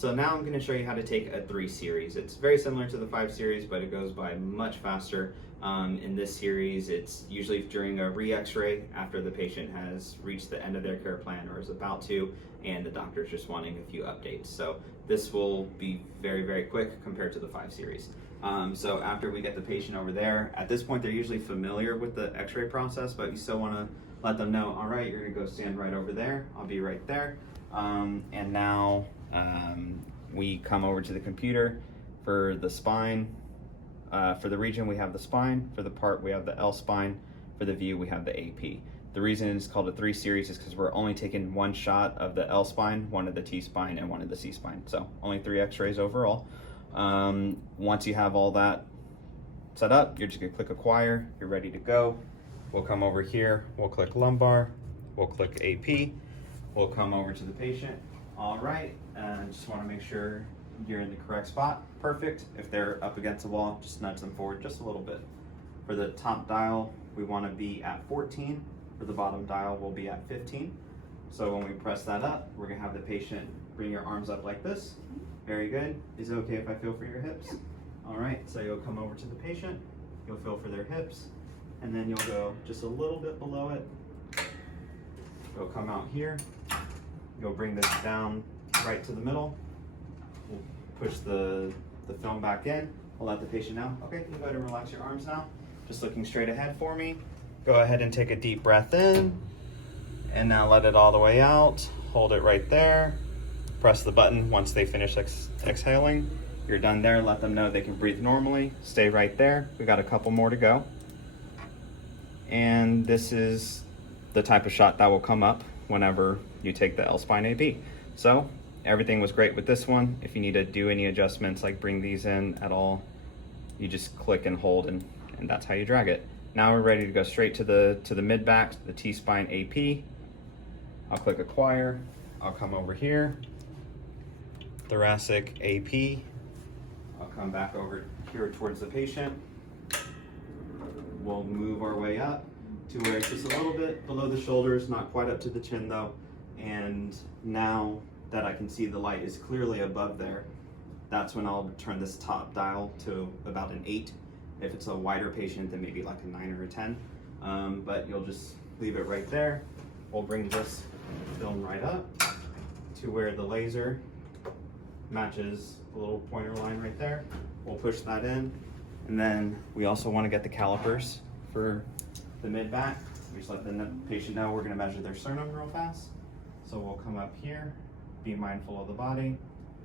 So now I'm going to show you how to take a 3 series. It's very similar to the 5 series, but it goes by much faster. In this series, it's usually during a re-x-ray after the patient has reached the end of their care plan or is about to, and the doctor's just wanting a few updates. So this will be very, very quick compared to the 5 series. So after we get the patient over there, at this point they're usually familiar with the x-ray process, but you still want to let them know, all right, you're going to go stand right over there. I'll be right there. And now we come over to the computer for the spine. For the region, we have the spine. For the part, we have the L spine. For the view, we have the AP. The reason it's called a 3 series is because we're only taking one shot of the L spine, one of the T spine, and one of the C spine. So only 3 x-rays overall. Once you have all that set up, you're just gonna click acquire, you're ready to go. We'll come over here, we'll click lumbar, we'll click AP, we'll come over to the patient. All right, and just wanna make sure you're in the correct spot. Perfect. If they're up against the wall, just nudge them forward just a little bit. For the top dial, we wanna be at 14. For the bottom dial, we'll be at 15. So when we press that up, we're gonna have the patient bring your arms up like this. Very good. Is it okay if I feel for your hips? All right, so you'll come over to the patient, you'll feel for their hips, and then you'll go just a little bit below it. You'll come out here, you'll bring this down right to the middle. We'll push the film back in. We'll let the patient know. Okay, you can go ahead and relax your arms now. Just looking straight ahead for me. Go ahead and take a deep breath in, and now let it all the way out. Hold it right there. Press the button once they finish exhaling. You're done there. Let them know they can breathe normally. Stay right there. We got a couple more to go. And this is the type of shot that will come up whenever you take the L-spine AB. So everything was great with this one. If you need to do any adjustments, like bring these in at all, you just click and hold, and that's how you drag it. Now we're ready to go straight to the mid-back, the T-spine AP. I'll click acquire. I'll come over here. Thoracic AP. I'll come back over here towards the patient. We'll move our way up to where it's just a little bit below the shoulders, not quite up to the chin though. And now that I can see the light is clearly above there, that's when I'll turn this top dial to about an 8. If it's a wider patient, then maybe like a 9 or a 10. But you'll just leave it right there. We'll bring this film right up to where the laser matches the little pointer line right there. We'll push that in. And then we also want to get the calipers for the mid-back. We just let the patient know we're going to measure their sternum real fast. So we'll come up here, be mindful of the body.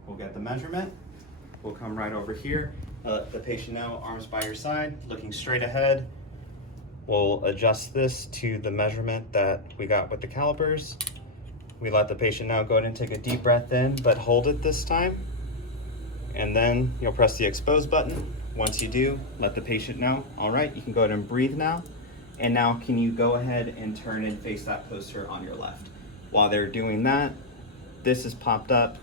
We'll get the measurement. We'll come right over here. Let the patient know, arms by your side, looking straight ahead. We'll adjust this to the measurement that we got with the calipers. We let the patient know, go ahead and take a deep breath in, but hold it this time. And then you'll press the expose button. Once you do, let the patient know, all right, you can go ahead and breathe now. And now can you go ahead and turn and face that poster on your left? While they're doing that, this is popped up.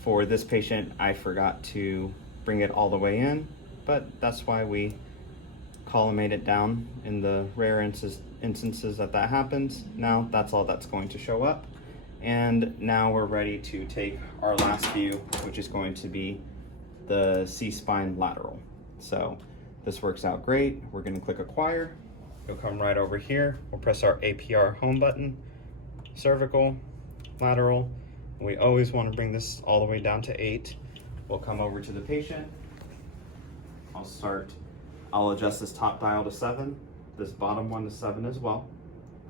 For this patient, I forgot to bring it all the way in, but that's why we collimate it down in the rare instances that happens. Now that's all that's going to show up. And now we're ready to take our last view, which is going to be the C-spine lateral. So this works out great. We're going to click acquire. You'll come right over here. We'll press our APR home button, cervical, lateral. We always want to bring this all the way down to 8. We'll come over to the patient. I'll adjust this top dial to 7, this bottom one to 7 as well.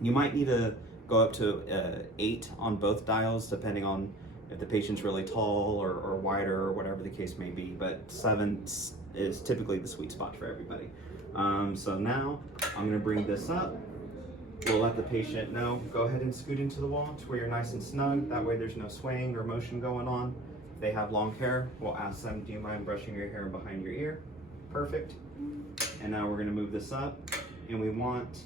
You might need to go up to 8 on both dials, depending on if the patient's really tall or wider or whatever the case may be, but 7 is typically the sweet spot for everybody. So now I'm gonna bring this up. We'll let the patient know, go ahead and scoot into the wall to where you're nice and snug. That way there's no swaying or motion going on. If they have long hair, we'll ask them, do you mind brushing your hair behind your ear? Perfect. And now we're gonna move this up, and we want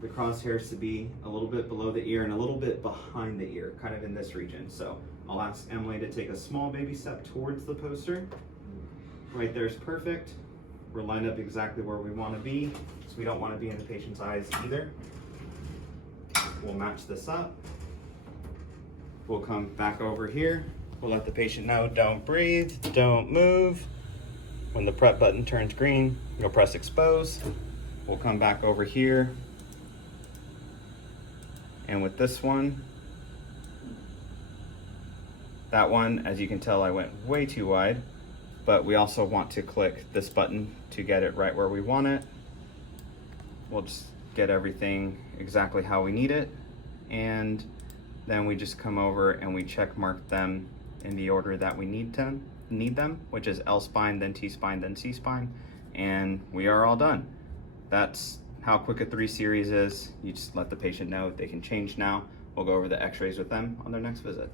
the crosshairs to be a little bit below the ear and a little bit behind the ear, kind of in this region. So I'll ask Emily to take a small baby step towards the poster. Right there is perfect. We're lined up exactly where we want to be, so we don't want to be in the patient's eyes either. We'll match this up. We'll come back over here. We'll let the patient know, don't breathe, don't move. When the prep button turns green, you'll press expose. We'll come back over here. And with this one, that one, as you can tell, I went way too wide, but we also want to click this button to get it right where we want it. We'll just get everything exactly how we need it. And then we just come over and we check mark them in the order that we need them, which is L spine, then T spine, then C spine, and we are all done. That's how quick a 3 series is. You just let the patient know they can change now. We'll go over the x-rays with them on their next visit.